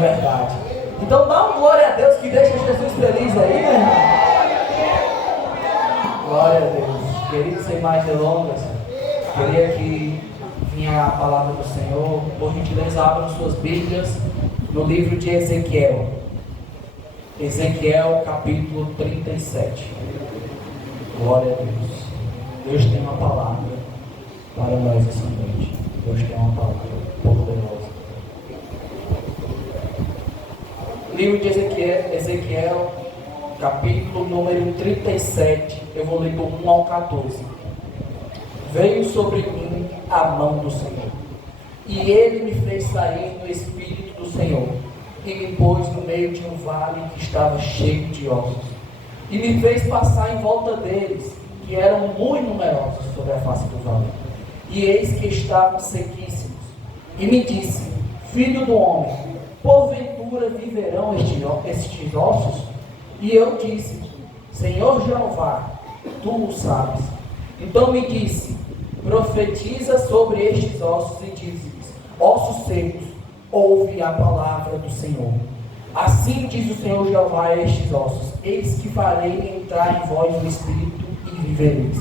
verdade. Então dá um glória a Deus que deixa Jesus feliz aí, meu irmão. Glória a Deus. Queridos, sem mais delongas, queria que vinha a palavra do Senhor. Por gentileza, abram suas Bíblias no livro de Ezequiel. Ezequiel, capítulo 37. Glória a Deus. Deus tem uma palavra para nós essa noite. Deus tem uma palavra poderosa. Livro de Ezequiel, capítulo número 37. Eu vou ler do 1 ao 14. Veio sobre mim a mão do Senhor, e Ele me fez sair no Espírito do Senhor, e me pôs no meio de um vale que estava cheio de ossos, e me fez passar em volta deles, que eram muito numerosos sobre a face do vale, e eis que estavam sequíssimos. E me disse: filho do homem, porventura viverão estes ossos? E eu disse: Senhor Jeová, tu o sabes. Então me disse: profetiza sobre estes ossos e diz-lhes: ossos secos, ouve a palavra do Senhor. Assim diz o Senhor Jeová a estes ossos: eis que farei entrar em vós o Espírito e vivereis.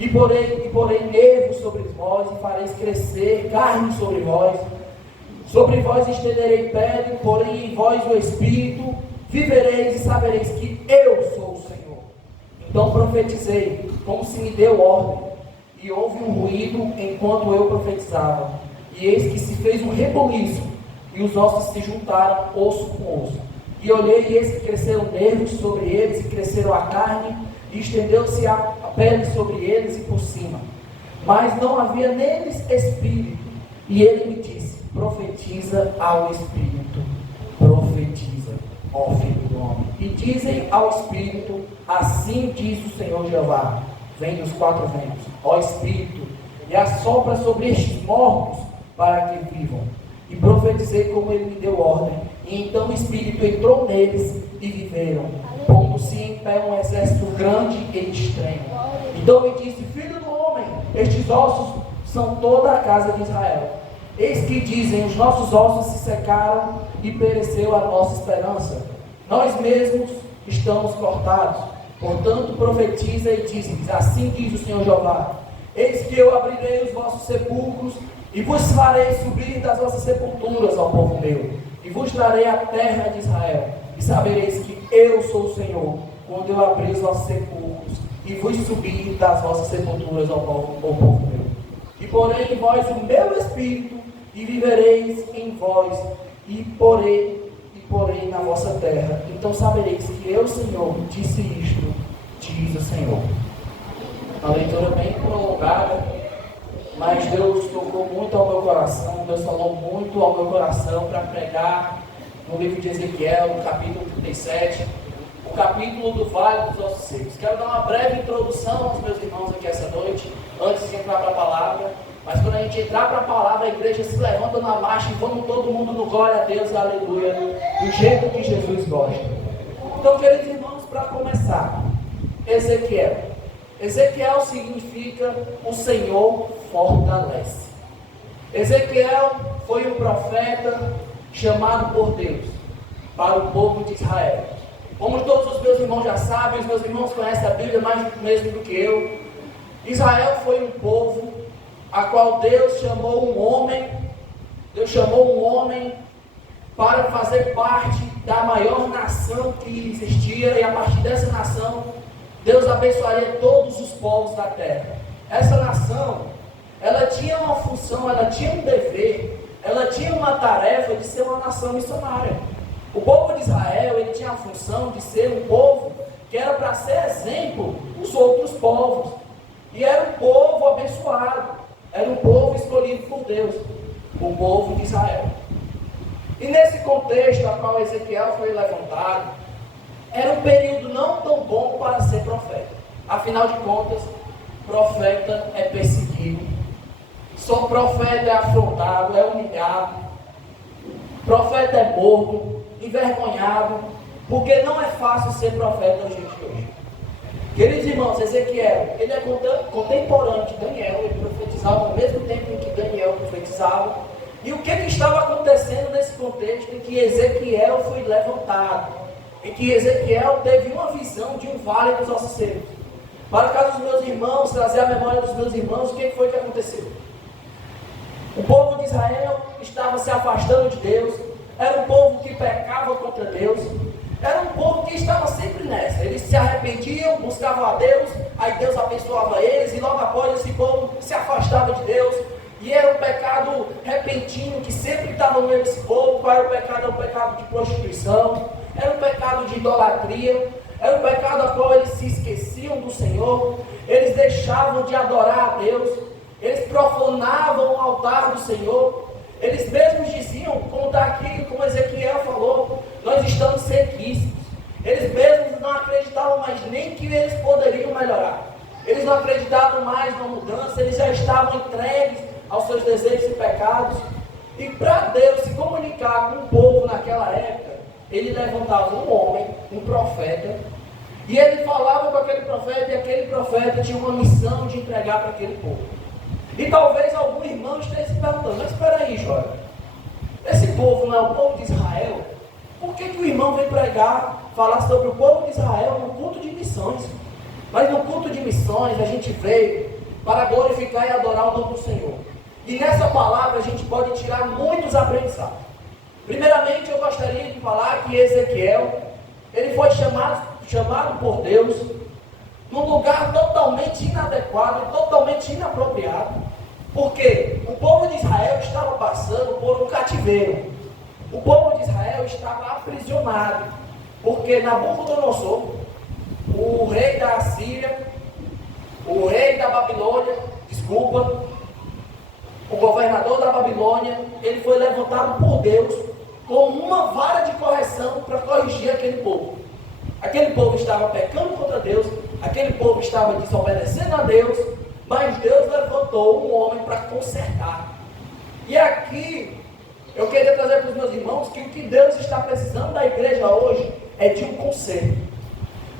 E porei nervos sobre vós, e fareis crescer carne sobre vós. Sobre vós estenderei pele, porém em vós o Espírito, vivereis e sabereis que eu sou o Senhor. Então profetizei, como se me deu ordem, e houve um ruído enquanto eu profetizava. E eis que se fez um reboliço, e os ossos se juntaram, osso com osso. E olhei, e eis que cresceram nervos sobre eles, e cresceram a carne, e estendeu-se a pele sobre eles e por cima. Mas não havia neles espírito. E ele me disse: profetiza ao Espírito, profetiza, ó filho do homem. E dizem ao Espírito: assim diz o Senhor Jeová, vem dos quatro ventos, ó Espírito, e assopra sobre estes mortos, para que vivam. E profetizei como ele me deu ordem. E então o Espírito entrou neles e viveram, pondo-se em pé um exército grande e extremo. Então me disse: filho do homem, estes ossos são toda a casa de Israel. Eis que dizem: os nossos ossos se secaram e pereceu a nossa esperança. Nós mesmos estamos cortados. Portanto profetiza e diz-lhes: assim diz o Senhor Jeová: eis que eu abrirei os vossos sepulcros e vos farei subir das vossas sepulturas, ó povo meu, e vos darei a terra de Israel. E sabereis que eu sou o Senhor, quando eu abrir os vossos sepulcros e vos subir das vossas sepulturas, ó povo meu. E porei em vós o meu espírito, e vivereis em vós, e porei na vossa terra. Então sabereis que eu, Senhor, disse isto, diz o Senhor. Uma leitura bem prolongada, mas Deus tocou muito ao meu coração, Deus falou muito ao meu coração para pregar no livro de Ezequiel, no capítulo 37, o capítulo do Vale dos Ossos Secos. Quero dar uma breve introdução aos meus irmãos aqui essa noite, antes de entrar para a palavra. Mas quando a gente entrar para a palavra, a igreja se levanta na marcha e vamos todo mundo no glória a Deus, aleluia, do jeito que Jesus gosta. Então, queridos irmãos, para começar, Ezequiel. Ezequiel significa o Senhor fortalece. Ezequiel foi um profeta chamado por Deus para o povo de Israel. Como todos os meus irmãos já sabem, os meus irmãos conhecem a Bíblia mais mesmo do que eu. Israel foi um povo a qual Deus chamou um homem para fazer parte da maior nação que existia, e a partir dessa nação Deus abençoaria todos os povos da terra. Essa nação, ela tinha uma função, ela tinha um dever, ela tinha uma tarefa de ser uma nação missionária. O povo de Israel, ele tinha a função de ser um povo que era para ser exemplo dos outros povos, e era um povo abençoado. Era um povo escolhido por Deus, o povo de Israel. E nesse contexto a qual Ezequiel foi levantado, era um período não tão bom para ser profeta. Afinal de contas, profeta é perseguido, só profeta é afrontado, é humilhado, profeta é morto, envergonhado, porque não é fácil ser profeta nos dias de hoje. Queridos irmãos, Ezequiel, ele é contemporâneo de Daniel, ele profetizava ao mesmo tempo em que Daniel profetizava, E o que estava acontecendo nesse contexto em que Ezequiel foi levantado? Em que Ezequiel teve uma visão de um vale dos ossos secos. Para o caso dos meus irmãos, trazer a memória dos meus irmãos, o que foi que aconteceu? O povo de Israel estava se afastando de Deus, era um povo que pecava contra Deus, era um povo que estava sempre nessa. Eles se arrependiam, buscavam a Deus, aí Deus abençoava eles, e logo após esse povo se afastava de Deus. E era um pecado repentino que sempre estava no meio desse povo. Qual era o pecado? Era um pecado de prostituição, era um pecado de idolatria, era um pecado a qual eles se esqueciam do Senhor, eles deixavam de adorar a Deus, eles profanavam o altar do Senhor, eles mesmos diziam, como está aqui, como Ezequiel falou, nós estamos sequíssimos. Eles mesmos não acreditavam mais nem que eles poderiam melhorar, eles não acreditavam mais na mudança, eles já estavam entregues aos seus desejos e pecados. E para Deus se comunicar com o povo naquela época, ele levantava um homem, um profeta, e ele falava com aquele profeta, e aquele profeta tinha uma missão de entregar para aquele povo. E talvez algum irmão esteja se perguntando, mas espera aí, Jóia, esse povo não é o povo de Israel? Por que o irmão vem pregar, falar sobre o povo de Israel no culto de missões? Mas no culto de missões a gente veio para glorificar e adorar o nome do Senhor. E nessa palavra a gente pode tirar muitos aprendizados. Primeiramente eu gostaria de falar que Ezequiel, ele foi chamado por Deus num lugar totalmente inadequado, totalmente inapropriado, porque o povo de Israel estava passando por um cativeiro. O povo de Israel estava aprisionado, porque Nabucodonosor, o rei da Assíria, o rei da Babilônia, o governador da Babilônia, ele foi levantado por Deus como uma vara de correção para corrigir aquele povo. Aquele povo estava pecando contra Deus, aquele povo estava desobedecendo a Deus, mas Deus levantou um homem para consertar. E aqui, eu queria trazer para os meus irmãos que o que Deus está precisando da igreja hoje é de um conserto.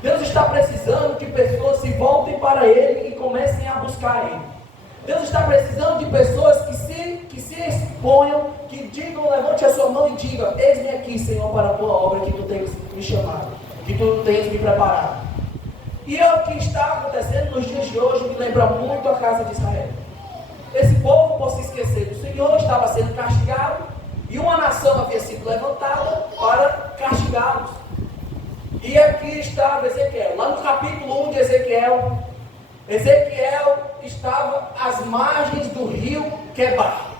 Deus está precisando que pessoas se voltem para Ele e comecem a buscar Ele. Deus está precisando de pessoas que se exponham, que digam, levante a sua mão e diga, eis-me aqui, Senhor, para a tua obra que tu tens me chamado, que tu tens me preparado. E é o que está acontecendo nos dias de hoje, me lembra muito a casa de Israel. Esse povo, por se esquecer do Senhor, estava sendo castigado, e uma nação havia sido levantada para castigá-los. E aqui estava Ezequiel, lá no capítulo 1 de Ezequiel estava às margens do rio Quebar.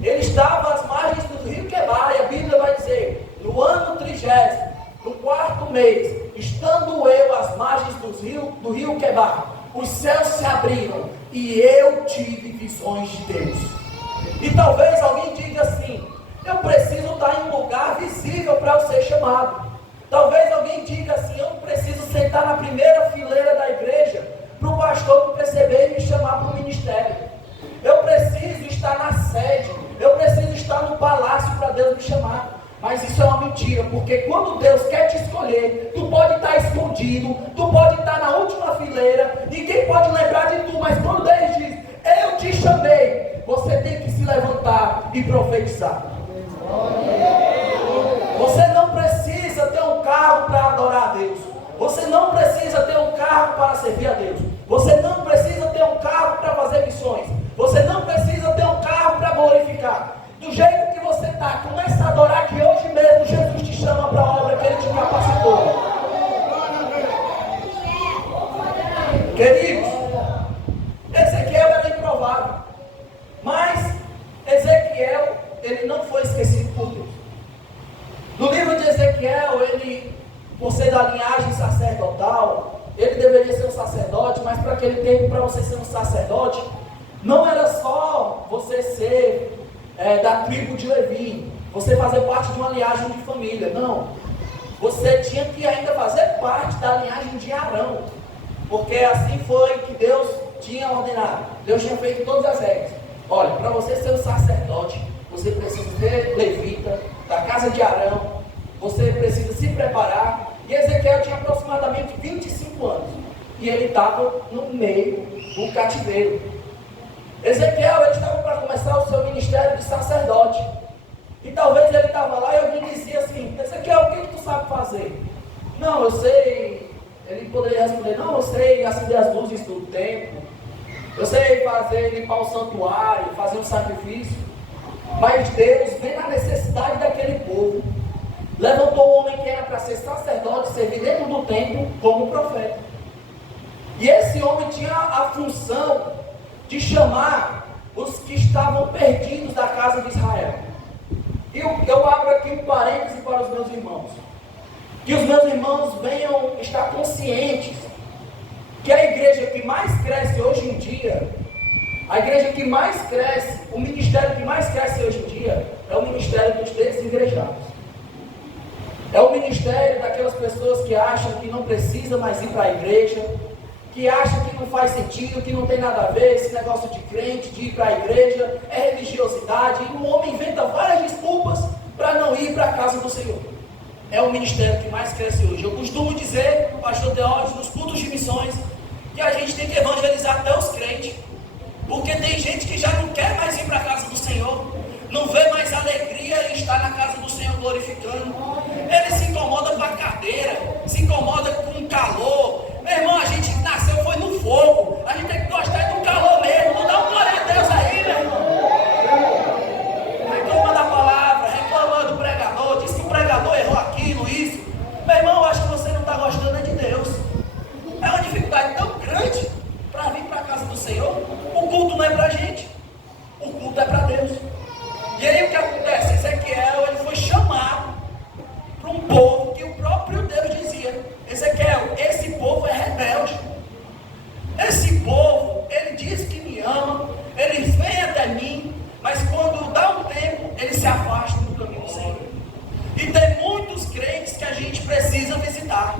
Ele estava às margens do rio Quebar, e a Bíblia vai dizer, no ano 30º, no 4º mês, estando eu às margens do rio Quebar, os céus se abriram, e eu tive visões de Deus. E talvez alguém diga assim, eu preciso estar em um lugar visível para eu ser chamado. Talvez alguém diga assim, eu preciso sentar na primeira fileira da igreja, para o pastor me perceber e me chamar para o ministério. Eu preciso estar na sede, eu preciso estar no palácio para Deus me chamar. Mas isso é uma mentira, porque quando Deus quer te escolher, tu pode estar escondido, tu pode estar na última fileira, ninguém pode lembrar de tu, mas quando Deus diz, eu te chamei, você tem que se levantar e profetizar. Você não precisa ter um carro para adorar a Deus. Você não precisa ter um carro para servir a Deus. Você não precisa ter um carro para fazer missões. Você não precisa ter um carro para glorificar. Do jeito que você está, começa a adorar que hoje mesmo Jesus te chama para a obra que Ele te capacitou. Queridos, Ezequiel era improvável. Mas Ezequiel, ele não foi esquecido por Deus. No livro de Ezequiel, ele, por ser da linhagem sacerdotal, ele deveria ser um sacerdote, mas para aquele tempo, para você ser um sacerdote, não era só você ser da tribo de Levi, você fazer parte de uma linhagem de família, não. Você tinha que ainda fazer parte da linhagem de Arão, porque assim foi que Deus tinha ordenado. Deus tinha feito todas as regras. Olha, para você ser um sacerdote, você precisa ser levita, da casa de Arão, você precisa se preparar. E Ezequiel tinha aproximadamente 25 anos, e ele estava no meio do cativeiro. Ezequiel, ele estava para começar começar o seu ministério de sacerdote. E talvez ele estava lá e alguém dizia assim: Ezequiel, o que tu sabe fazer? Não, eu sei. Ele poderia responder: não, eu sei acender as luzes do templo, eu sei limpar o santuário, fazer um sacrifício. Mas Deus, vendo a necessidade daquele povo, levantou um homem que era para ser sacerdote, servir dentro do templo como profeta. E esse homem tinha a função de chamar os que estavam perdidos da casa de Israel. E eu abro aqui um parêntese para os meus irmãos. Que os meus irmãos venham estar conscientes que a igreja que mais cresce hoje em dia, a igreja que mais cresce, o ministério que mais cresce hoje em dia, é o ministério dos desigrejados. É o ministério daquelas pessoas que acham que não precisa mais ir para a igreja, que acham que não faz sentido, que não tem nada a ver esse negócio de crente, de ir para a igreja, é religiosidade, e o homem inventa várias desculpas para não ir para a casa do Senhor. É o ministério que mais cresce hoje. Eu costumo dizer, pastor Teógenes, nos cultos de missões, que a gente tem que evangelizar até os crentes, porque tem gente que já não quer mais ir para a casa do Senhor, não vê mais alegria em estar na casa do Senhor glorificando. Ele se incomoda com a cadeira, se incomoda com o calor. Meu irmão, a gente nasceu foi no fogo, a gente tem que gostar do calor mesmo. Não dá um glória a Deus aí, meu irmão. Reclama da palavra, reclama do pregador, diz que o pregador errou aquilo, isso. Meu irmão, eu acho que você não está gostando de Deus. É uma dificuldade tão grande para vir para a casa do Senhor. O culto não é para a gente, o culto é para Deus. E aí o que acontece? Ezequiel, ele foi chamado para um povo que o próprio Deus dizia: Ezequiel, esse povo é rebelde. Esse povo, ele diz que me ama, eles vêm até mim, mas quando dá um tempo, eles se afastam do caminho do Senhor. E tem muitos crentes que a gente precisa visitar.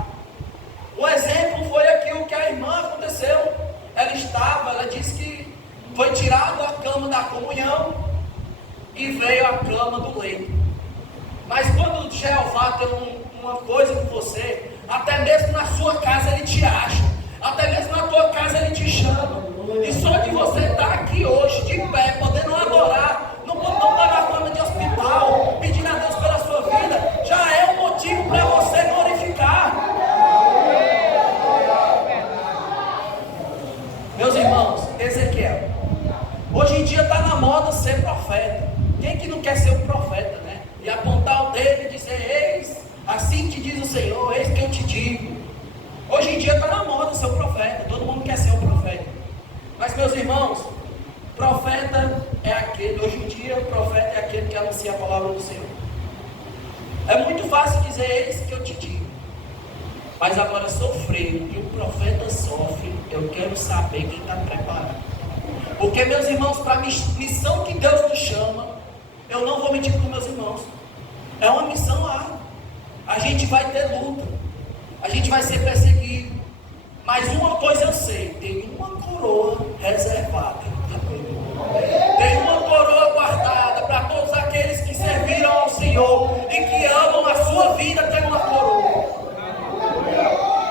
O exemplo foi aquilo que a irmã aconteceu. Ela disse que foi tirado a cama da comunhão e veio a cama do leito. Mas quando Jeová tem uma coisa com você, até mesmo na sua casa ele te acha, até mesmo na tua casa ele te chama. E só de você estar aqui hoje, de pé, podendo adorar, não está na cama de hospital, pedindo a Deus pela sua vida, já é um motivo para você glorificar. Meus irmãos, Ezequiel, hoje em dia está na moda ser profeta. Quem que não quer ser um profeta, né? E apontar o dedo e dizer: eis, assim te diz o Senhor, eis que eu te digo. Hoje em dia está na moda ser um profeta, todo mundo quer ser um profeta. Mas, meus irmãos, profeta é aquele, hoje em dia, o profeta é aquele que anuncia a palavra do Senhor. É muito fácil dizer: eis que eu te digo. Mas agora sofrer o que o profeta sofre, eu quero saber quem está preparado. Porque, meus irmãos, para a missão que Deus nos chama, eu não vou mentir para os meus irmãos, é uma missão árdua. A gente vai ter luta, a gente vai ser perseguido, mas uma coisa eu sei: tem uma coroa reservada, tem uma coroa guardada para todos aqueles que serviram ao Senhor e que amam a sua vida. Tem uma coroa.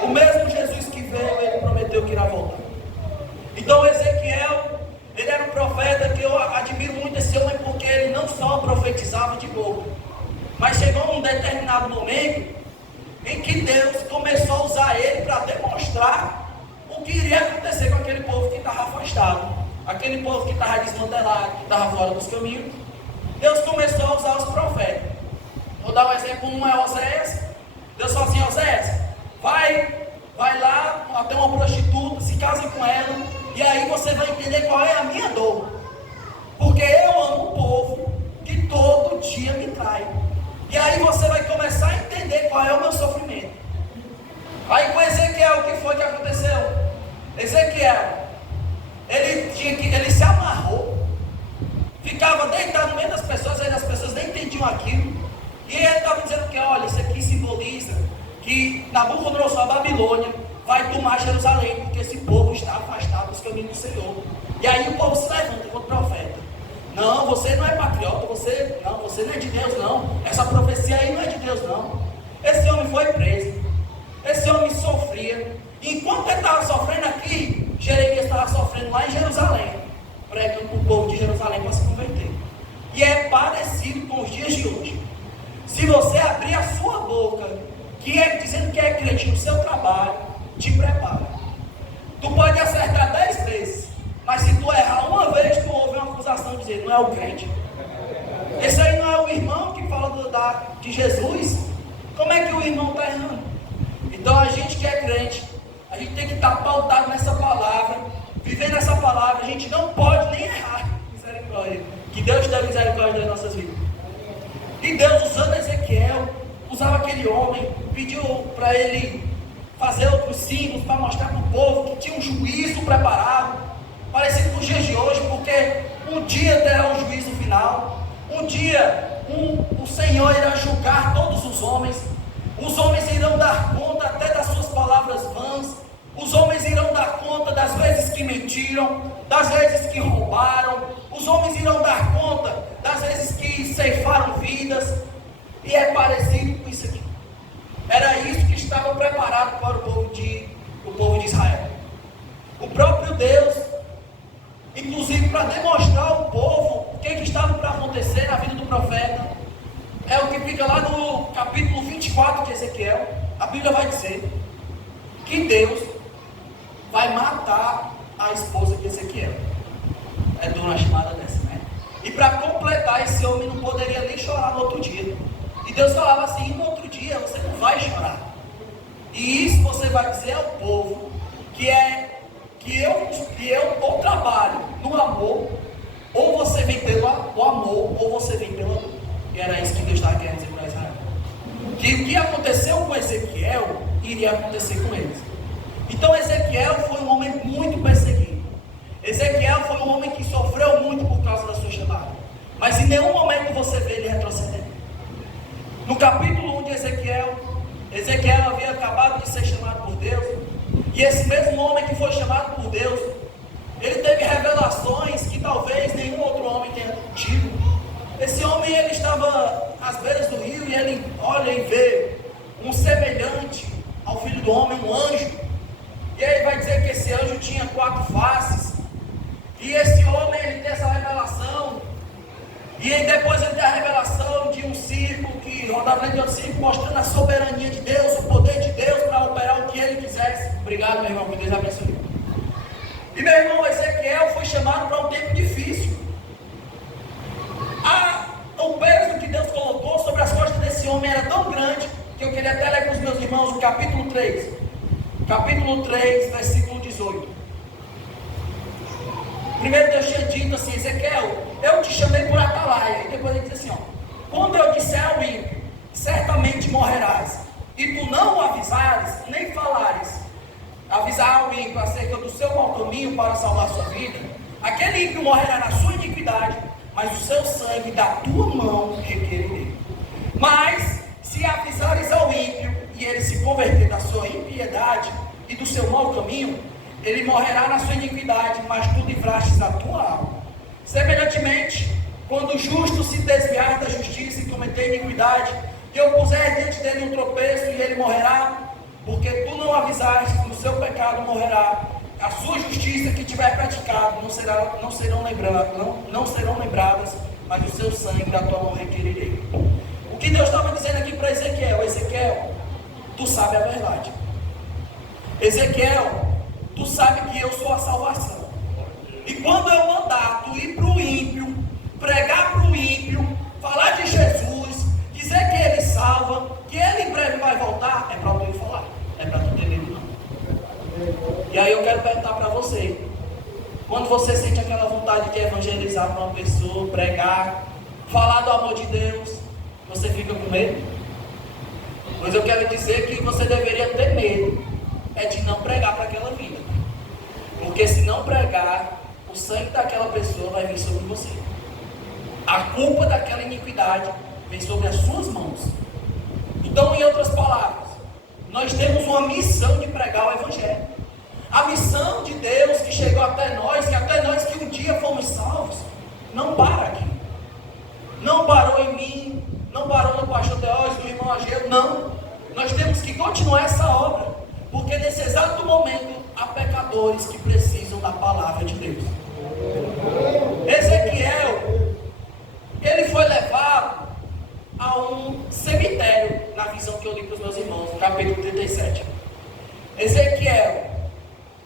O mesmo Jesus que veio, ele prometeu que irá voltar. Então Ezequiel, ele era um profeta que eu admiro muito esse homem, porque ele não só profetizava de boca, mas chegou num determinado momento em que Deus começou a usar ele para demonstrar o que iria acontecer com aquele povo que estava afastado, aquele povo que estava desmantelado, que estava fora dos caminhos. Deus começou a usar os profetas. Vou dar um exemplo: um é Oséias. Deus falou assim: Oséias, vai lá até uma prostituta, se case com ela, e aí você vai entender qual é a minha dor. Porque eu amo um povo que todo dia me trai. E aí você vai começar a entender qual é o meu sofrimento. Aí com Ezequiel, o que foi que aconteceu? Ezequiel, ele se amarrou, ficava deitado no meio das pessoas, aí as pessoas nem entendiam aquilo. E ele estava dizendo que, olha, isso aqui simboliza que Nabucodonosor, a Babilônia, vai tomar Jerusalém, porque esse povo está afastado dos caminhos do Senhor. E aí o povo se levanta contra o profeta: não, você não é patriota, você não é de Deus não, essa profecia aí não é de Deus não. Esse homem foi preso, esse homem sofria, e enquanto ele estava sofrendo aqui, Jeremias estava sofrendo lá em Jerusalém, pregando para o povo de Jerusalém para se converter. abrir a sua boca, que é dizendo que é crente no seu trabalho, te prepara. Tu pode acertar 10 vezes, mas se tu errar uma vez, tu ouve uma acusação dizendo, não é o crente. Esse aí não é o irmão que fala de Jesus? Como é que o irmão está errando? Então a gente que é crente, a gente tem que estar pautado nessa palavra, viver nessa palavra, a gente não pode nem errar. Misericórdia. Que Deus dê misericórdia das nossas vidas. E Deus, usando Ezequiel, usava aquele homem, pediu para ele fazer outros símbolos para mostrar para o povo que tinha um juízo preparado, parecido com os dias de hoje, porque um dia terá um juízo final, um dia o Senhor irá julgar todos os homens irão dar conta até das suas palavras vãs, os homens irão dar conta das vezes que mentiram, das vezes que roubaram, os homens irão dar conta das vezes que ceifaram vidas, e é parecido com isso aqui. Era isso que estava preparado para o povo de Israel. O próprio Deus, inclusive para demonstrar ao povo o que estava para acontecer na vida do profeta, é o que fica lá no capítulo 24 de Ezequiel. A Bíblia vai dizer que Deus vai matar a esposa de Ezequiel. É de uma chamada dessa, né? E para completar, esse homem não poderia nem chorar no outro dia. E Deus falava assim, no outro dia você não vai chorar. E isso você vai dizer ao povo que eu ou trabalho no amor, ou você vem pelo amor, ou você vem pela dor. E era isso que Deus estava querendo dizer para Israel. Que o que aconteceu com Ezequiel, iria acontecer com eles. Então Ezequiel foi um homem muito perseguido. Ezequiel foi um homem que sofreu muito por causa da sua chamada. Mas em nenhum momento você vê ele retroceder. No capítulo 1 de Ezequiel havia acabado de ser chamado por Deus. E esse mesmo homem que foi chamado por Deus, ele teve revelações que talvez nenhum outro homem tenha tido. Esse homem, ele estava às beiras do rio e ele olha e vê um semelhante ao Filho do Homem, um anjo. E aí vai dizer que esse anjo tinha 4 faces. E esse homem, ele tem essa revelação. E aí depois ele tem a revelação de um círculo que rodava dentro de um círculo, mostrando a soberania de Deus, o poder de Deus para operar o que ele quisesse. Obrigado, meu irmão, que Deus abençoe. E meu irmão, Ezequiel foi chamado para um tempo difícil. O peso que Deus colocou sobre as costas desse homem era tão grande, que eu queria até ler com os meus irmãos o capítulo 3. Capítulo 3, versículo 18. Primeiro Deus tinha dito assim, Ezequiel, eu te chamei por atalaia. E depois ele disse assim, quando eu disser ao ímpio, certamente morrerás, e tu não o avisares, nem falares, avisar ao ímpio acerca do seu mau caminho para salvar sua vida, aquele ímpio morrerá na sua iniquidade, mas o seu sangue da tua mão requererei. Mas, se avisares ao ímpio, e ele se converter da sua impiedade e do seu mau caminho, ele morrerá na sua iniquidade, mas tu livrastes a tua alma. Semelhantemente, quando o justo se desviar da justiça e cometer iniquidade, que eu puser diante dele um tropeço e ele morrerá, porque tu não avisaste, no seu pecado morrerá. A sua justiça que tiver praticado não serão lembradas, mas o seu sangue da tua mão requererei. O que Deus estava dizendo aqui para Ezequiel? Ezequiel, tu sabe a verdade. Ezequiel, tu sabe que eu sou a salvação. E quando eu mandar tu ir para o ímpio, pregar para o ímpio, falar de Jesus, dizer que ele salva, que ele em breve vai voltar, é para tu ir falar, é para tu ter medo não. E aí eu quero perguntar para você, quando você sente aquela vontade de evangelizar para uma pessoa, pregar, falar do amor de Deus, você fica com medo? Mas eu quero dizer que você deveria ter medo, é de não pregar para aquela vida. Porque se não pregar, o sangue daquela pessoa vai vir sobre você. A culpa daquela iniquidade vem sobre as suas mãos. Então, em outras palavras, nós temos uma missão de pregar o Evangelho. A missão de Deus que chegou até nós que um dia fomos salvos, não para aqui. Não parou em mim, não parou no pastor Teógenes, no irmão Ageu, não. Nós temos que continuar essa obra, porque nesse exato momento há pecadores que precisam da palavra de Deus. Ezequiel, ele foi levado a um cemitério que eu li para os meus irmãos, no capítulo 37. Ezequiel,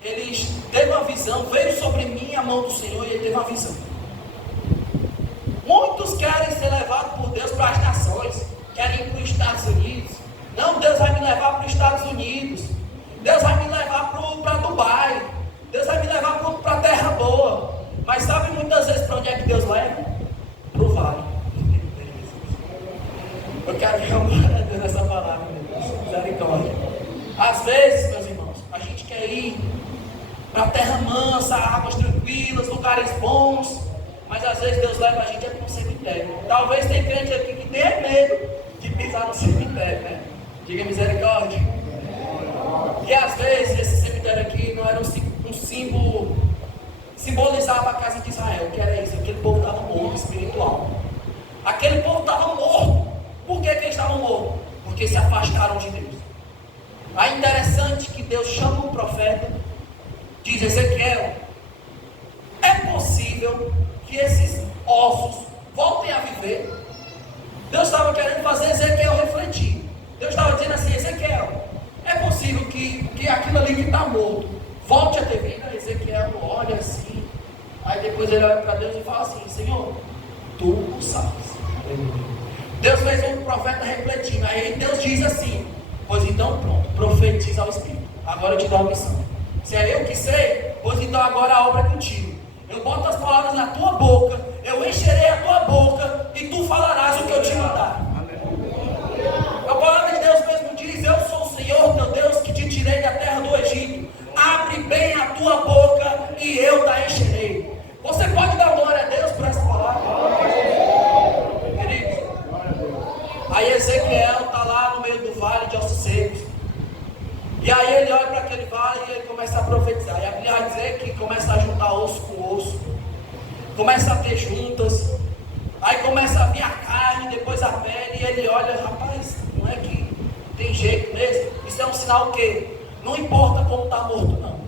ele teve uma visão, veio sobre mim a mão do Senhor e ele teve uma visão. Muitos querem ser levados por Deus para as nações, querem ir para os Estados Unidos. Não, Deus vai me levar para os Estados Unidos. Deus vai me levar para Dubai. Deus vai me levar para a terra boa. Mas sabe muitas vezes para onde é que Deus leva? Para o vale. Eu quero chamar a Deus nessa palavra, meu Deus. Misericórdia. Às vezes, meus irmãos, a gente quer ir para a terra mansa, águas tranquilas, lugares bons. Mas às vezes Deus leva a gente para um cemitério. Talvez tem crente aqui que tenha medo de pisar no cemitério, né? Diga misericórdia. E às vezes esse cemitério aqui não era um símbolo, simbolizava a casa de Israel. O que era isso? Aquele povo estava morto, espiritual. Aquele povo estava morto. Por que eles estavam mortos? Porque se afastaram de Deus. Aí interessante que Deus chama o profeta, diz: Ezequiel, é possível que esses ossos voltem a viver? Deus estava querendo fazer Ezequiel refletir. Deus estava dizendo assim: Ezequiel, é possível que aquilo ali que está morto volte a ter vida? Ezequiel olha assim, aí depois ele olha para Deus e fala assim: Senhor, tu o sabes. Deus fez um profeta refletindo. Aí Deus diz assim: pois então pronto, profetiza ao Espírito. Agora eu te dou a missão. Se é eu que sei, pois então agora a obra é contigo. Eu boto as palavras na tua boca, eu encherei a tua boca e tu falarás o que eu te mandar. A palavra de Deus mesmo diz: eu sou o Senhor teu Deus que te tirei da terra do Egito. Abre bem a tua boca e eu a encherei. Você pode dar glória a Deus por essa palavra? Queridos, aí Ezequiel está lá no meio do vale de ossos secos. E aí ele olha para aquele vale e ele começa a profetizar. E a Bíblia vai dizer que começa a juntar osso com osso, começa a ter juntas, aí começa a vir a carne, depois a pele. E ele olha: rapaz, não é que tem jeito mesmo? Isso é um sinal o quê? Não importa como está morto, não.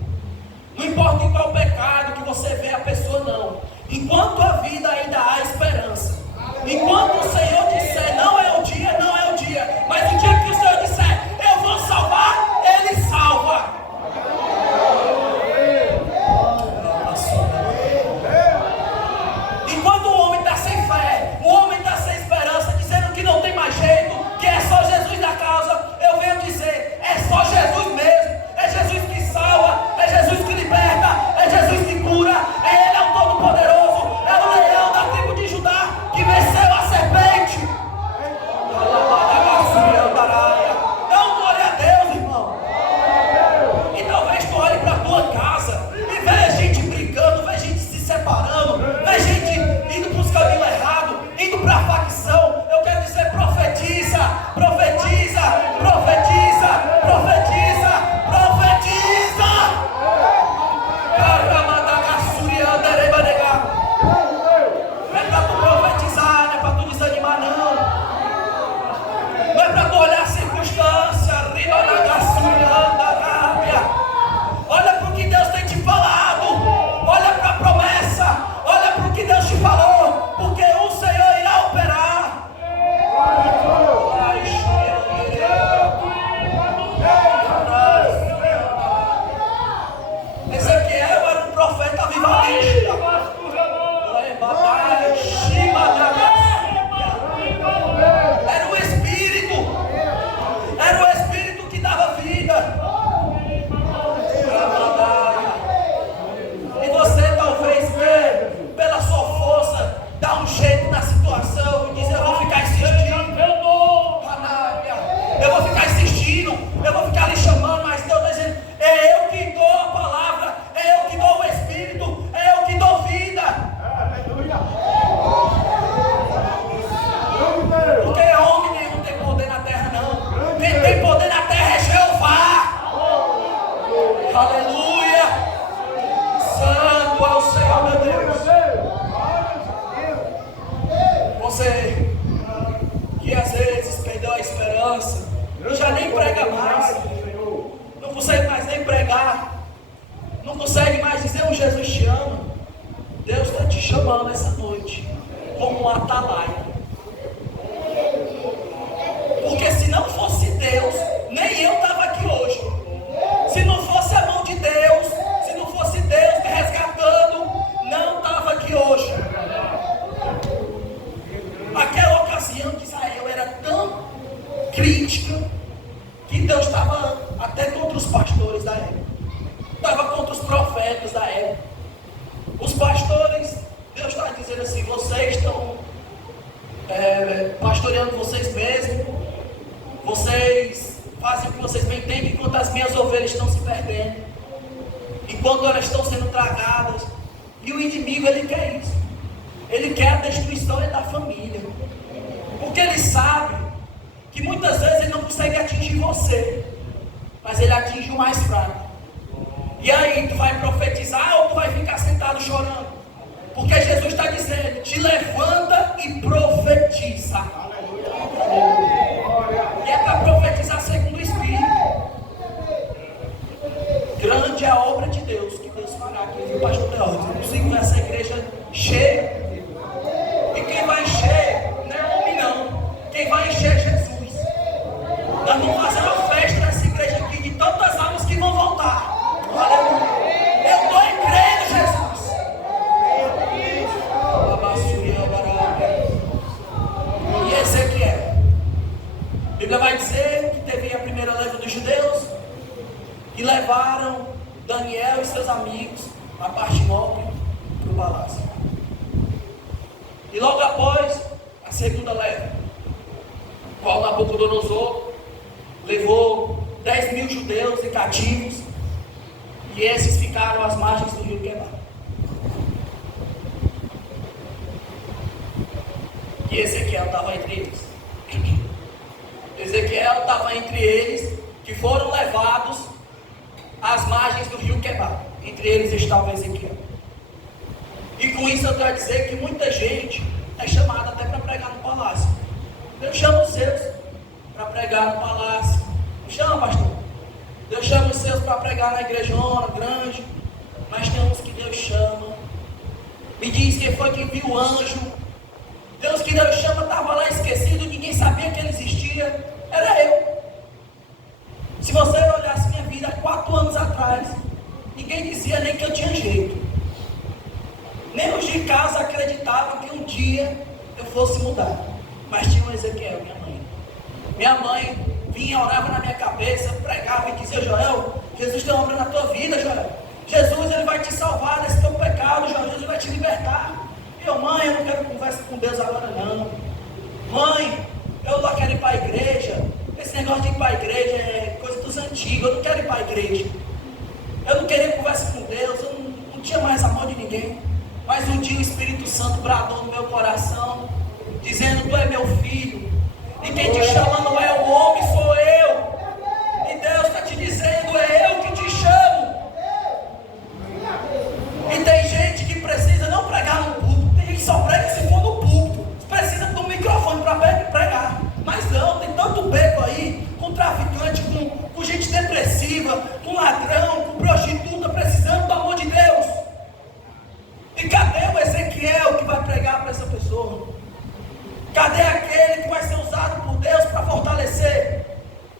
Não importa em qual pecado que você vê a pessoa, não. Enquanto a vida ainda há esperança. Enquanto o Senhor disser não é o dia, não é o dia. Mas o dia que o Senhor disser eu vou salvar, Ele salva. Enquanto o homem está sem fé, o homem está sem esperança, dizendo que não tem mais jeito, que é só Jesus da causa, eu venho dizer: é só Jesus mesmo. É Jesus que salva, é Jesus que liberta, é Jesus que cura, Ele é o Todo-Poderoso, é o leão da tribo de Judá que venceu a serpente. Dá glória a Deus, irmão. E talvez tu olhe para a tua casa e veja gente brincando, veja gente se separando, veja gente indo para os caminhos errados, indo para a facção. Eu quero dizer: profetiza, profetiza, profetiza, profetiza, profetiza. Não é para tu profetizar, não é para tu desanimar, não. Não é para tu olhar a circunstância, olha para o que Deus tem te falado, olha para a promessa, olha para o que Deus te falou, porque o Senhor irá operar. Ezequiel era um profeta avivalista. Era o Espírito que dava vida. E você talvez pela sua força dá um jeito na situação e diz: eu vou ficar insistindo, eu vou ficar insistindo, eu vou ficar lhe chamando. Mas Deus está dizendo: é eu que dou a palavra, é eu que dou o Espírito, é eu que dou vida. Porque homem nenhum tem poder na terra, não. Quem tem poder na terra é Jeová. Aleluia. Santo é o Senhor, meu Deus. Você que às vezes perdeu a esperança e já nem prega mais, não consegue mais nem pregar, não consegue mais dizer um Jesus te ama. Deus está te chamando essa noite como um atalaia. Porque se não fosse Deus crítica, que Deus estava até contra os pastores da época, estava contra os profetas da época. Os pastores, Deus está dizendo assim: vocês estão pastoreando vocês mesmos, vocês fazem o que vocês bem entendem, enquanto as minhas ovelhas estão se perdendo, enquanto elas estão sendo tragadas. E o inimigo, ele quer isso, ele quer a destruição da família, porque ele sabe que muitas vezes ele não consegue atingir você, mas ele atinge o mais fraco. E aí, tu vai profetizar ou tu vai ficar sentado chorando? Porque Jesus está dizendo: te levanta e profetiza. E é para profetizar segundo o Espírito. Grande é a obra de Deus que Deus fará aqui, viu, pastor Leandro? Eu consigo ver essa igreja cheia. E quem vai encher não é homem, não. Quem vai encher é Jesus. Nós vamos fazer uma festa nessa igreja aqui de tantas almas que vão voltar. Aleluia. Eu estou em crendo, Jesus. E Ezequiel, a Bíblia vai dizer que teve a primeira leva dos judeus e levaram Daniel e seus amigos a parte nobre para o palácio. E logo após, a segunda leva, qual Nabucodonosor levou 10.000 judeus e cativos, e esses ficaram às margens do rio Quebar. E Ezequiel estava entre eles. Ezequiel estava entre eles, que foram levados às margens do rio Quebar. Entre eles estava Ezequiel. E com isso eu quero dizer que muita gente é chamada até para pregar no palácio. Deus chama os seus para pregar no palácio. Não chama, pastor? Deus chama os seus para pregar na igrejona grande. Mas tem uns que Deus chama. Me diz quem foi que viu o anjo. Deus que Deus chama estava lá esquecido, ninguém sabia que ele existia. Era eu. Se você olhasse minha vida há 4 anos atrás, ninguém dizia nem que eu tinha jeito. Nem os de casa acreditavam que um dia eu fosse mudar. Mas tinha o Ezequiel, minha mãe. Minha mãe vinha, orava na minha cabeça, pregava e dizia: Joel, Jesus tem uma obra na tua vida, Joel. Jesus, ele vai te salvar desse teu pecado, Joel. Jesus vai te libertar. E eu: mãe, eu não quero conversa com Deus agora não. Mãe, eu lá quero ir para a igreja. Esse negócio de ir para a igreja é coisa dos antigos. Eu não quero ir para a igreja. Eu não queria conversa com Deus. Eu não tinha mais amor de ninguém. Mas um dia o Espírito Santo bradou no meu coração, dizendo: tu é meu filho. E quem te chama não é o homem, sou eu. E Deus está te dizendo: é eu que te chamo. E tem gente que precisa não pregar no púlpito. Tem gente que só prega se for no púlpito. Precisa de um microfone para pregar. Mas não, tem tanto beco aí, com traficante, com gente depressiva, com ladrão, com prostituta, precisando do amor de Deus. E cadê o Ezequiel que vai pregar para essa pessoa? Cadê aquele que vai ser usado por Deus para fortalecer?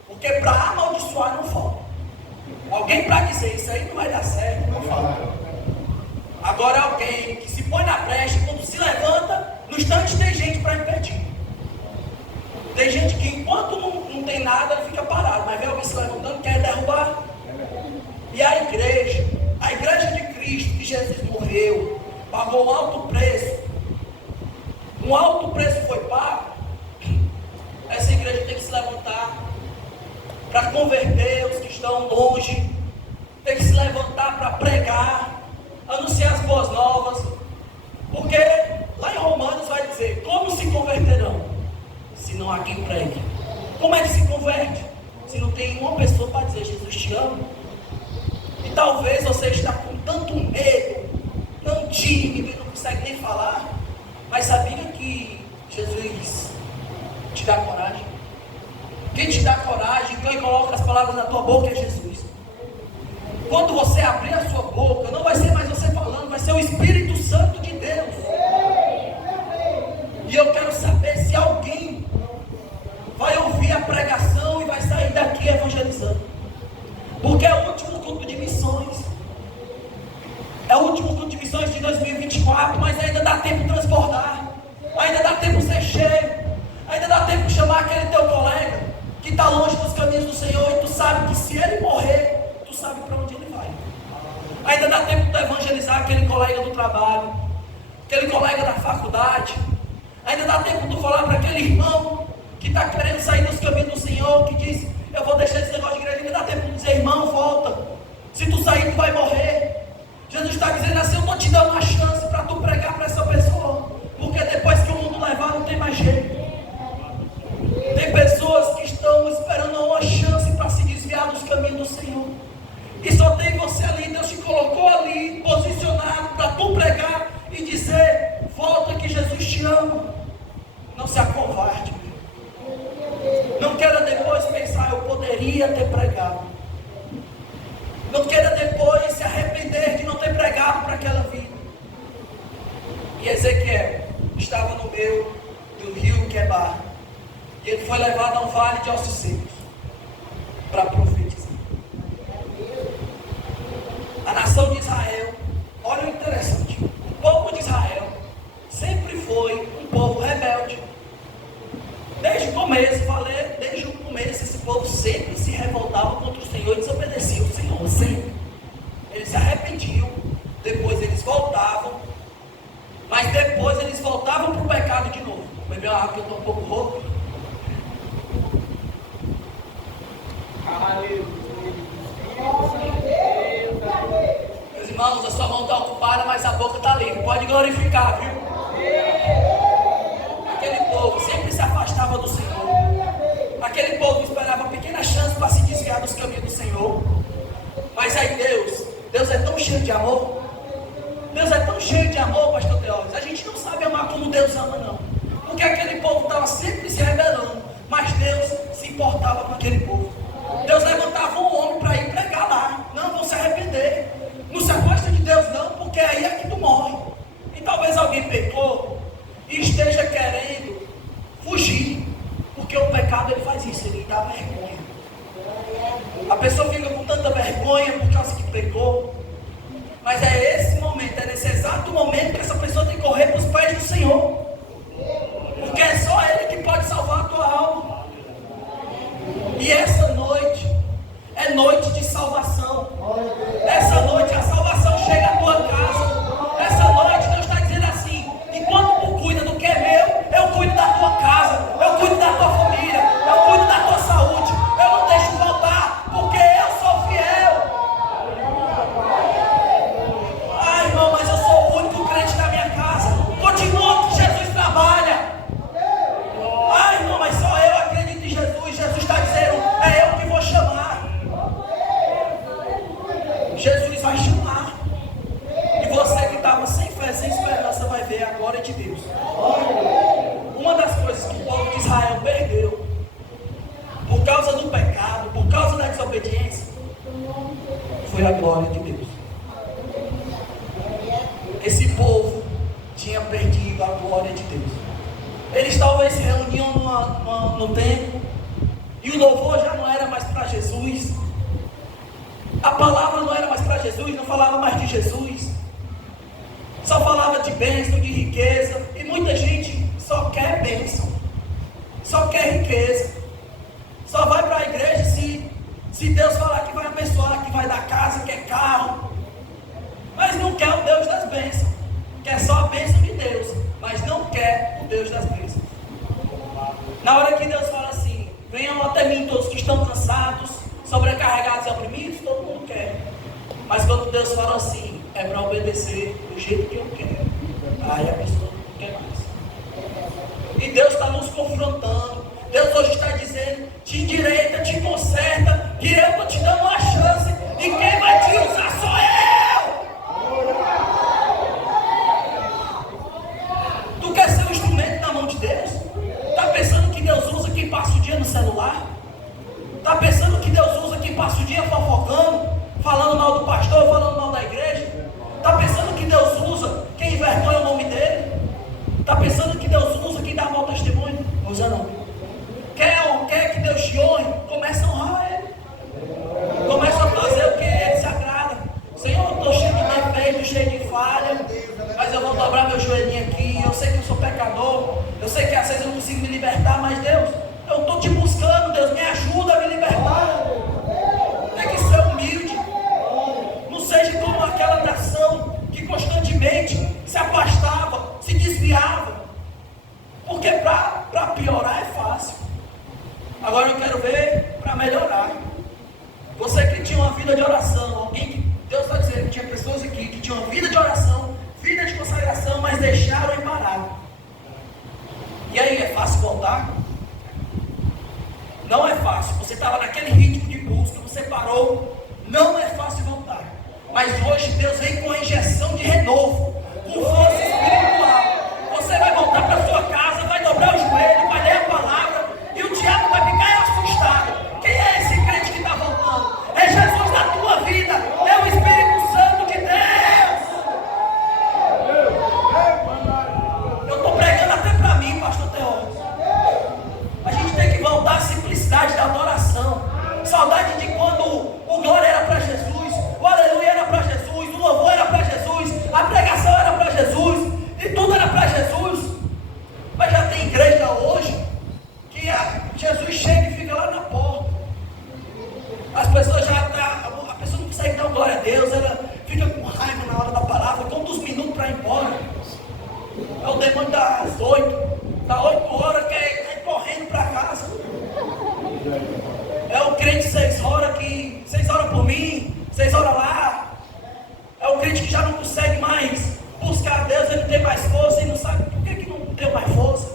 Porque para amaldiçoar não falta. Alguém para dizer: isso aí não vai dar certo, não falta. Agora alguém que se põe na brecha, quando se levanta, no instante tem gente para impedir. Tem gente que enquanto não tem nada, ele fica parado, mas vê alguém se levantando, quer derrubar. E a igreja de Cristo, que Jesus morreu, pagou um alto preço. Um alto preço foi pago. Essa igreja tem que se levantar para converter os que estão longe. Tem que se levantar para pregar, anunciar as boas novas. Porque lá em Romanos vai dizer: como se converterão se não há quem pregue? Como é que se converte se não tem uma pessoa para dizer: Jesus te ama? E talvez você está com tanto medo, não tímido e não consegue nem falar. Mas sabia que Jesus te dá coragem? Quem te dá coragem, quem coloca as palavras na tua boca é Jesus. Quando você abrir a sua boca, não vai ser mais você falando, vai ser o Espírito Santo de Deus. E eu quero saber se alguém vai ouvir a pregação e vai sair daqui evangelizando. Porque é o último culto de missões. É o último culto de missões de 2024, mas ainda dá tempo de transbordar. Ainda dá tempo de ser cheio. Ainda dá tempo de chamar aquele teu colega. aquele irmão que está querendo sair dos caminhos do Senhor, que diz, eu vou deixar esse negócio de igreja, ainda dá tempo de dizer, irmão, volta, se tu sair tu vai morrer. Jesus está dizendo assim, eu estou te dando uma chance para tu pregar para essa pessoa, porque depois que o mundo levar não tem mais jeito. Tem pessoas que estão esperando uma chance para se desviar dos caminhos do Senhor, e só tem você ali. Deus te colocou ali, posicionado para tu pregar e dizer, volta que Jesus te ama. Não se acovarde. Não queira depois pensar, eu poderia ter pregado. Não queira depois se arrepender de não ter pregado para aquela vida. E Ezequiel estava no meio do rio Quebar, e ele foi levado a um vale de ossos secos para profetizar. A nação de Israel, olha o interessante, o povo de Israel sempre foi um povo rebelde. Desde o começo, desde o começo, esse povo sempre se revoltava contra o Senhor e desobedecia o Senhor, sempre. Eles se arrependiam, depois eles voltavam, mas depois eles voltavam para o pecado de novo. Beber uma água que eu estou um pouco rouco. Meus irmãos, a sua mão está ocupada, mas a boca está livre. Pode glorificar, viu? Aquele povo sempre se afastava do Senhor. Aquele povo esperava uma pequena chance para se desviar dos caminhos do Senhor. Mas aí Deus é tão cheio de amor. Deus é tão cheio de amor, pastor Teófilo. A gente não sabe amar como Deus ama, não. Porque aquele povo estava sempre se rebelando, mas Deus se importava com aquele povo. Deus levantava um homem para ir pregar lá. Não, vão se arrepender. Não se afasta de Deus não, porque aí é que tu morre. E talvez alguém pecou e esteja querendo fugir, porque o pecado ele faz isso, ele dá vergonha. A pessoa fica com tanta vergonha por causa que pecou. Mas é esse momento, é nesse exato momento que essa pessoa tem que correr para os pés do Senhor, porque é só Ele que pode salvar a tua alma. E essa noite é noite de salvação. Essa noite a salvação chega à tua casa. Essa noite Deus está dizendo assim, enquanto tu cuida do que é meu, eu cuido da tua casa, eu cuido da tua família, eu cuido da tua saúde, eu não deixo faltar, porque eu sou fiel. Ah, irmão, mas eu sou o único crente da minha casa. Continua que Jesus trabalha. Ah, irmão, mas só eu acredito em Jesus. Jesus está dizendo, é eu que vou chamar. Jesus vai chamar. E você que estava sem fé, sem esperança, vai ver a glória de Deus. Uma das coisas que o povo de Israel perdeu, por causa do pecado, por causa da desobediência, foi a glória de Deus. Esse povo tinha perdido a glória de Deus. Eles talvez se reuniam no templo, e o louvor já não era mais para Jesus. A palavra não era mais para Jesus, não falava mais de Jesus. Só falava de bênção, de riqueza. E muita gente só quer bênção, só quer riqueza. Só vai para a igreja se Deus falar que vai abençoar, que vai dar casa, quer carro. Mas não quer o Deus das bênçãos. Quer só a bênção de Deus, mas não quer o Deus das bênçãos. Na hora que Deus fala assim, venham até mim todos que estão cansados, sobrecarregados e oprimidos, todo mundo quer. Mas quando Deus fala assim, é para obedecer do jeito que eu quero, aí a pessoa não quer mais. E Deus está nos confrontando. Deus hoje está dizendo, te endireita, te conserta, que eu estou te dando uma chance, e quem vai te usar sou eu. Tu quer ser um instrumento na mão de Deus? Está pensando que Deus usa quem passa o dia no celular? Está pensando que Deus usa quem passa o dia fofocando, falando mal do pastor, falando mal da igreja? Está pensando que Deus usa quem envergonha o nome dele? Está pensando que Deus usa quem dá mau testemunho? Não usa não. Quer que Deus te honre? Começa a honrar Ele. Começa a fazer o que Ele se agrada. Senhor, eu estou cheio de defeito, cheio de falha, mas eu vou dobrar meu joelhinho aqui. Eu sei que eu sou pecador, eu sei que às vezes eu não consigo me libertar, mas Deus, eu estou te buscando, Deus, me ajuda a me libertar. Tem quero ver para melhorar. Você que tinha uma vida de oração, alguém que Deus está dizendo que tinha pessoas aqui que tinham uma vida de oração, vida de consagração, mas deixaram e pararam. E aí, é fácil voltar? Não é fácil. Você estava naquele ritmo de busca, você parou. Não é fácil voltar. Mas hoje Deus vem com a injeção de renovo, com força espiritual. Você vai voltar para sua casa, vai dobrar o joelho, vai ler a palavra, e o diabo vai ficar assustado. Quem é esse crente que está voltando? É Jesus na tua vida, é o Espírito Santo de Deus. Eu estou pregando até para mim, pastor Teófilo. A gente tem que voltar à simplicidade da adoração. Saudade de quando o glória era para Jesus, o aleluia era para Jesus, o louvor era para Jesus, a pregação era para Jesus, e tudo era para Jesus. Mas já tem igreja hoje que Jesus chega e fica lá na porta. As pessoas a pessoa não consegue dar glória a Deus, ela fica com raiva na hora da palavra, conta uns minutos para ir embora. É o demônio das 8, das 8 horas que é correndo para casa. É o crente 6 horas que 6 horas por mim, 6 horas lá. É o crente que já não consegue mais buscar a Deus, ele não tem mais força e não sabe por que não tem mais força.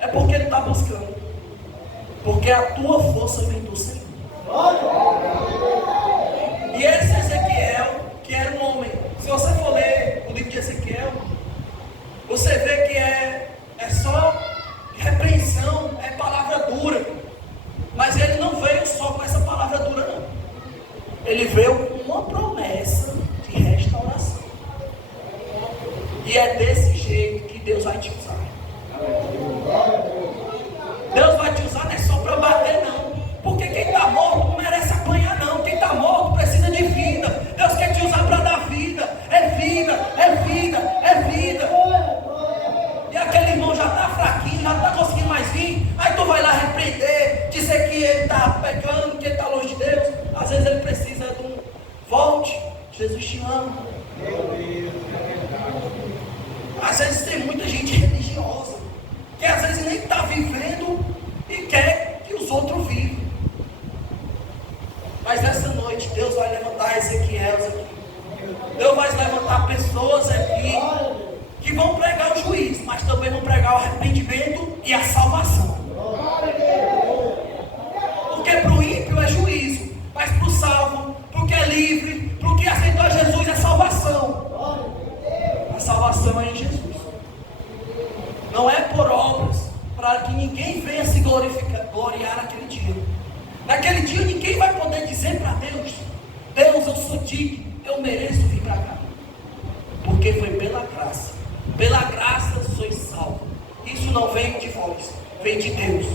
É porque ele está buscando. Porque a tua força vem do Senhor. E esse Ezequiel, que era um homem, se você for ler o livro de Ezequiel, você vê que é só repreensão, é palavra dura. Mas ele não veio só com essa palavra dura, não. Ele veio com uma promessa de restauração. E é desse jeito que Deus vai te usar. Deus vai te usar não é só para bater, não. Porque quem está morto não merece apanhar, não. Quem está morto precisa de vida. Deus quer te usar para dar vida. É vida, é vida, é vida. E aquele irmão já está fraquinho, já não está conseguindo mais vir. Aí tu vai lá repreender, dizer que ele está pecando, que ele está longe de Deus. Às vezes ele precisa de um volte. Jesus te ama. Às vezes tem muita gente religiosa que às vezes nem está vivendo e quer que os outros vivam. Mas nessa noite Deus vai levantar Ezequiel aqui. Deus vai levantar pessoas aqui que vão pregar o juízo, mas também vão pregar o arrependimento e a salvação. Porque para o ímpio é juízo, mas para o salvo, para o que é livre, para o que aceitou Jesus é salvação. A salvação é em Jesus. Não é por obras, para que ninguém venha se gloriar naquele dia. Naquele dia ninguém vai poder dizer para Deus: Deus, eu sou digno, eu mereço vir para cá. Porque foi pela graça. Pela graça sois salvos. Isso não vem de vós, vem de Deus.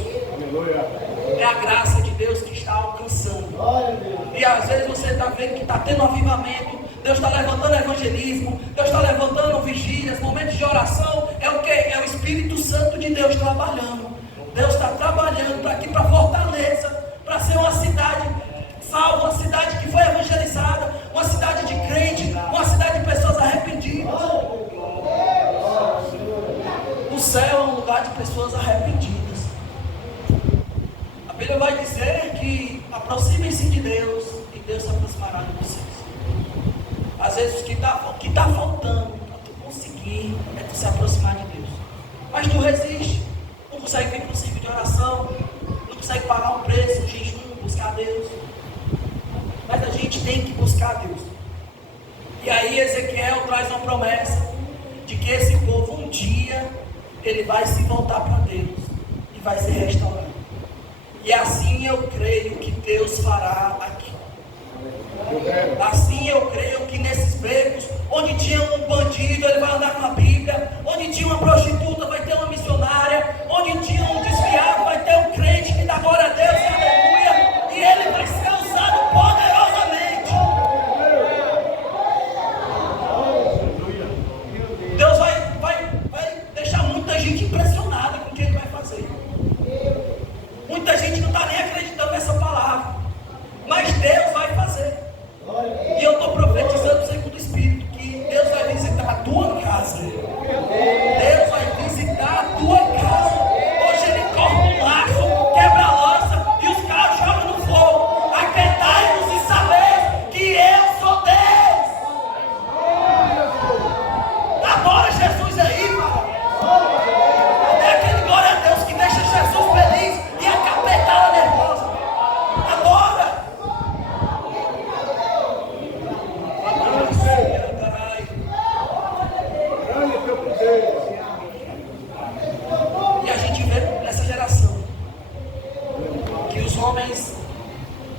É a graça de Deus que está alcançando. E às vezes você está vendo que está tendo um avivamento. Deus está levantando evangelismo. Deus está levantando vigílias, momentos de oração. É o que? É o Espírito Santo de Deus trabalhando. Deus está trabalhando para aqui, para Fortaleza, para ser uma cidade salva, uma cidade que foi evangelizada, uma cidade de crente, uma cidade de pessoas arrependidas. O céu é um lugar de pessoas arrependidas. A Bíblia vai dizer que aproximem-se de Deus e Deus se aproximará de vocês. Às vezes o que está faltando para tu conseguir é tu se aproximar de Deus. Mas tu resiste, não consegue vir para o ciclo de oração, não consegue pagar um preço, um jejum, buscar Deus. Mas a gente tem que buscar Deus. E aí Ezequiel traz uma promessa de que esse povo um dia ele vai se voltar para Deus e vai se restaurar. E assim eu creio que Deus fará aqui. Assim eu creio que nesses becos, onde tinha um bandido, ele vai andar com a Bíblia. Onde tinha uma prostituta, vai ter uma missionária. Onde tinha um desviado, vai ter um crente que dá glória a Deus e aleluia. E ele vai ser usado poderosamente. Deus vai deixar muita gente impressionada com o que ele vai fazer. Muita gente não está nem acreditando nessa palavra. Mas Deus vai fazer. E eu estou profetizando segundo o Espírito que Deus vai visitar a tua casa. Deus vai visitar a tua casa.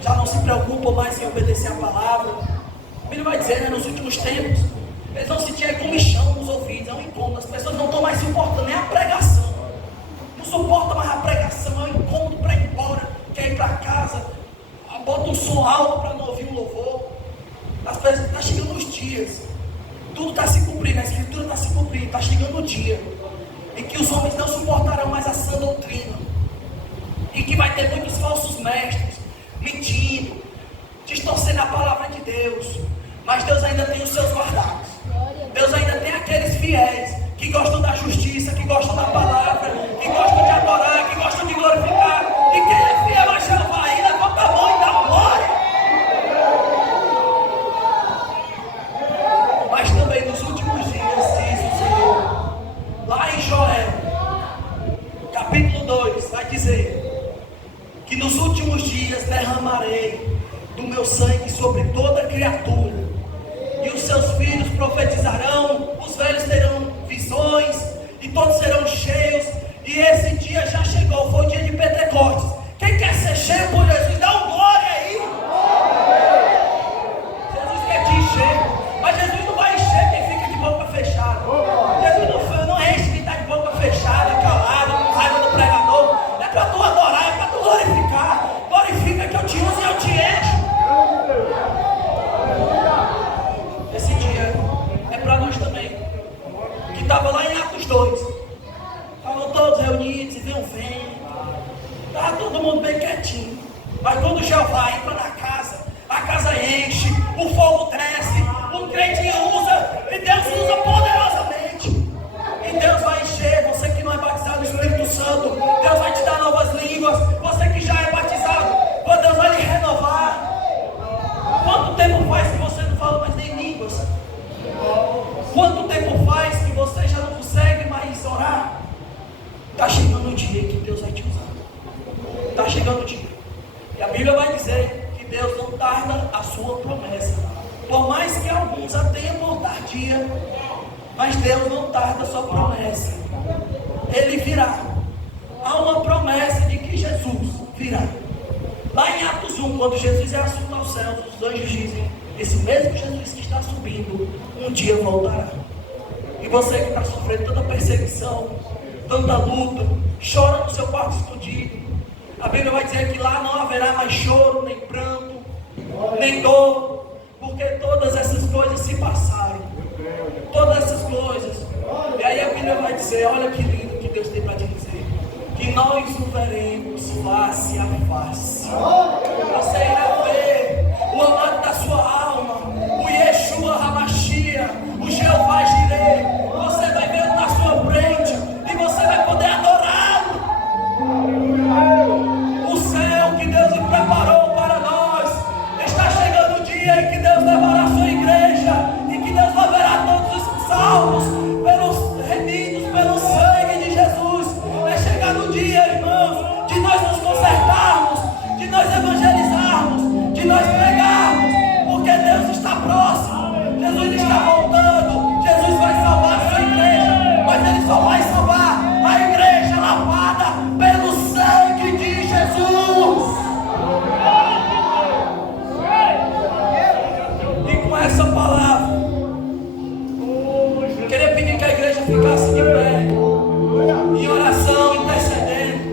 já não se preocupam mais em obedecer a palavra. A Bíblia vai dizer, né, nos últimos tempos, eles vão sentir comichão nos ouvidos, é um incômodo. As pessoas não estão mais se importando, nem a pregação. Não suporta mais a pregação, é um incômodo para ir embora, quer ir para casa, bota um som alto para não ouvir um louvor. As pessoas estão chegando os dias, tudo está se cumprindo, a Escritura está se cumprindo, está chegando o dia em que os homens não suportarão mais a sã doutrina, e que vai ter muitos falsos mestres, mentindo, distorcendo a palavra de Deus. Mas Deus ainda tem os seus guardados. Deus ainda tem aqueles fiéis que gostam da justiça, que gostam da palavra, que gostam de adorar, que gostam de glorificar. E quem é fiel a Jeová aí, levanta a mão e dá glória. Mas também nos últimos dias, diz o Senhor, lá em Joel, capítulo 2, vai dizer que nos últimos dias derramarei do meu sangue sobre toda criatura, e os seus filhos profetizarão, os velhos terão visões, e todos serão cheios. E esse dia já chegou, foi o dia de Pentecostes. Quem quer ser cheio por Jesus, dá um glória aí. Jesus quer te encher, mas Jesus não vai encher quem fica de boca fechada. Jesus não enche quem está de boca fechada, calado, com raiva do pregador. É para tu adorar, é para tu glorificar. Glorifica que eu te uso e eu te encho. Esse dia é para nós também, que estava lá em Atos 2, estavam todos reunidos e veio um vento, estava todo mundo bem quietinho, mas quando Jeová entra na casa, a casa enche, o fogo desce, o crente usa, e Deus usa poderosamente, e Deus vai encher. Você que não é batizado no Espírito Santo, Deus vai te dar novas línguas. Você que já é batizado, Deus vai lhe renovar. Quanto tempo faz que você não fala mais nem línguas? Quanto tempo faz que você já não consegue mais orar? Está chegando o dia que Deus vai te usar. Está chegando o dia. E a Bíblia vai dizer que Deus não tarda a sua promessa. Por mais que alguns a tenham por tardia, mas Deus não tarda a sua promessa. Ele virá. Há uma promessa de que Jesus virá. Lá em Atos 1, quando Jesus é assunto aos céus, os anjos dizem: esse mesmo Jesus que está subindo, um dia voltará. E você que está sofrendo tanta perseguição, tanta luta, chora no seu quarto escondido. A Bíblia vai dizer que lá não haverá mais choro, nem pranto, nem dor, porque todas essas coisas se passaram. Todas essas coisas. E aí a Bíblia vai dizer, olha que lindo que Deus tem para te dizer, que nós o veremos face a face. Você irá ver o amado da sua alma, o Yeshua Hamashia, o Jeová Jireh. Você vai ver na sua frente e você vai poder adorá-lo. O céu que Deus preparou para nós, está chegando o dia em que Deus levará a sua igreja, e que Deus levará todos os salvos, pelos remidos, pelo sangue de Jesus. É chegado o dia, irmãos, de nós nos consertarmos, de nós evangelizarmos, de nós pregarmos, porque Deus está próximo, Jesus está voltando, Jesus vai salvar a sua igreja, mas Ele só vai salvar a igreja lavada pelo sangue de Jesus. E com essa palavra, eu queria pedir que a igreja ficasse de pé, em oração, intercedendo.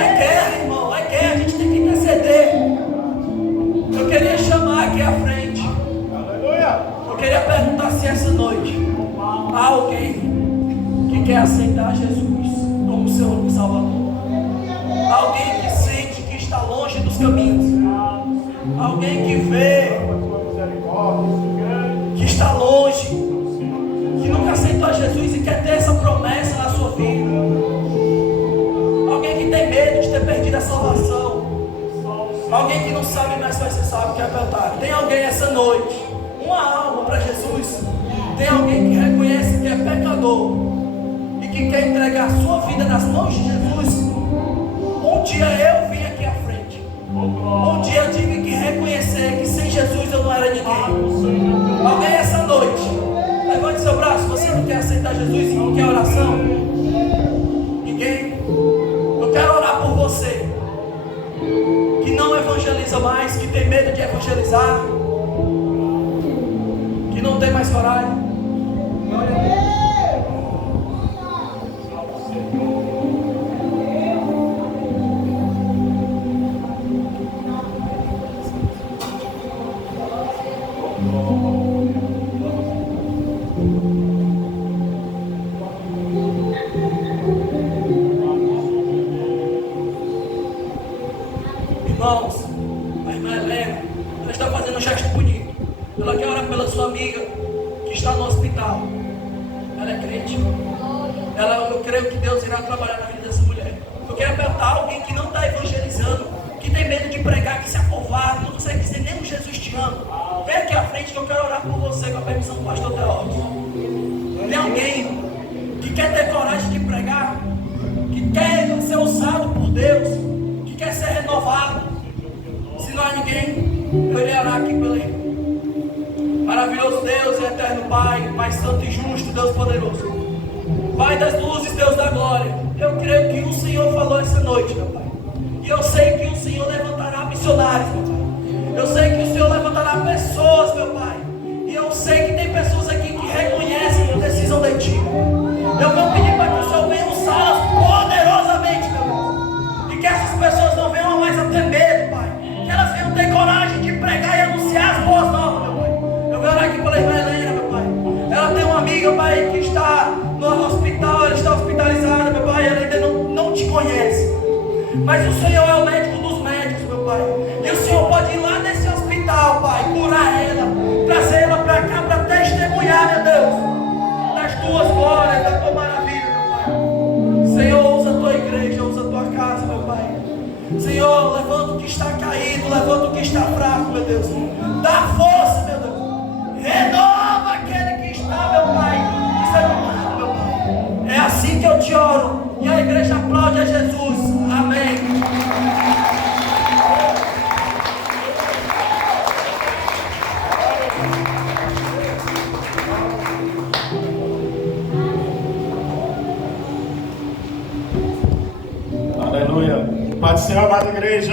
É guerra, irmão, é guerra, a gente tem que interceder. Eu queria chamar aqui à frente, eu queria perguntar se essa noite há alguém que quer aceitar Jesus como seu único Salvador. Alguém que sente que está longe dos caminhos. Alguém que vê que está longe, que nunca aceitou Jesus e quer ter essa promessa na sua vida. Alguém que tem medo de ter perdido a salvação. Alguém que não sabe mais se vai ser salvo, quer perguntar. Tem alguém essa noite, uma alma para Jesus? Tem alguém que reconhece que é pecador e que quer entregar a sua vida nas mãos de Jesus? Um dia eu vim aqui à frente. Um dia eu tive que reconhecer que sem Jesus eu não era ninguém. Alguém essa noite, levante seu braço. Você não quer aceitar Jesus e não quer oração? Ninguém? Eu quero orar por você que não evangeliza mais, que tem medo de evangelizar, que não tem mais coragem. Glória a Deus. Irmãos, a irmã Helena, ela está fazendo um gesto bonito. Ela quer orar pela sua amiga que está no hospital. Ela é crente. Eu creio que Deus irá trabalhar na vida dessa mulher. Eu quero perguntar alguém que não está evangelizando, que tem medo de pregar, que se acovarda, não consegue dizer nem um Jesus te ama. Vem aqui à frente que eu quero orar por você com a permissão do pastor Teófilo. Tem alguém que quer ter coragem de pregar, que quer ser usado por Deus, que quer ser renovado. Se não há ninguém, eu irei orar aqui pelo irmão. Maravilhoso Deus e eterno Pai, Pai santo e justo, Deus poderoso, Pai das luzes, Deus da glória, eu creio que o Senhor falou essa noite, meu Pai, e eu sei que o Senhor levantará missionários, meu Pai, eu sei que o Senhor levantará pessoas, meu Pai, e eu sei que tem pessoas aqui que reconhecem que precisam de Ti. Eu vou pedir para que o Senhor venha usá-las poderosamente, meu Deus, e que essas pessoas não venham mais a ter medo, Pai, que elas venham ter coragem de pregar e anunciar as boas novas, meu Pai. Eu vou orar aqui pela irmã Helena, meu Pai. Ela tem uma amiga, Pai, que está no hospital, ela está hospitalizada, meu Pai, ela ainda não te conhece. Mas o Senhor é o médico dos médicos, meu Pai. E o Senhor pode ir lá nesse hospital, Pai, curar ela, trazer ela para cá para testemunhar, meu Deus, das Tuas glórias, da Tua maravilha, meu Pai. Senhor, usa a Tua igreja, usa a Tua casa, meu Pai. Senhor, levanta o que está caído, levanta o que está fraco, meu Deus. Dá força, meu Deus. Renova aquele que está, meu Pai, desanimado, meu Pai. É assim que eu te oro. E a igreja aplaude a Jesus. Amém. Aleluia. Pode ser, amada igreja.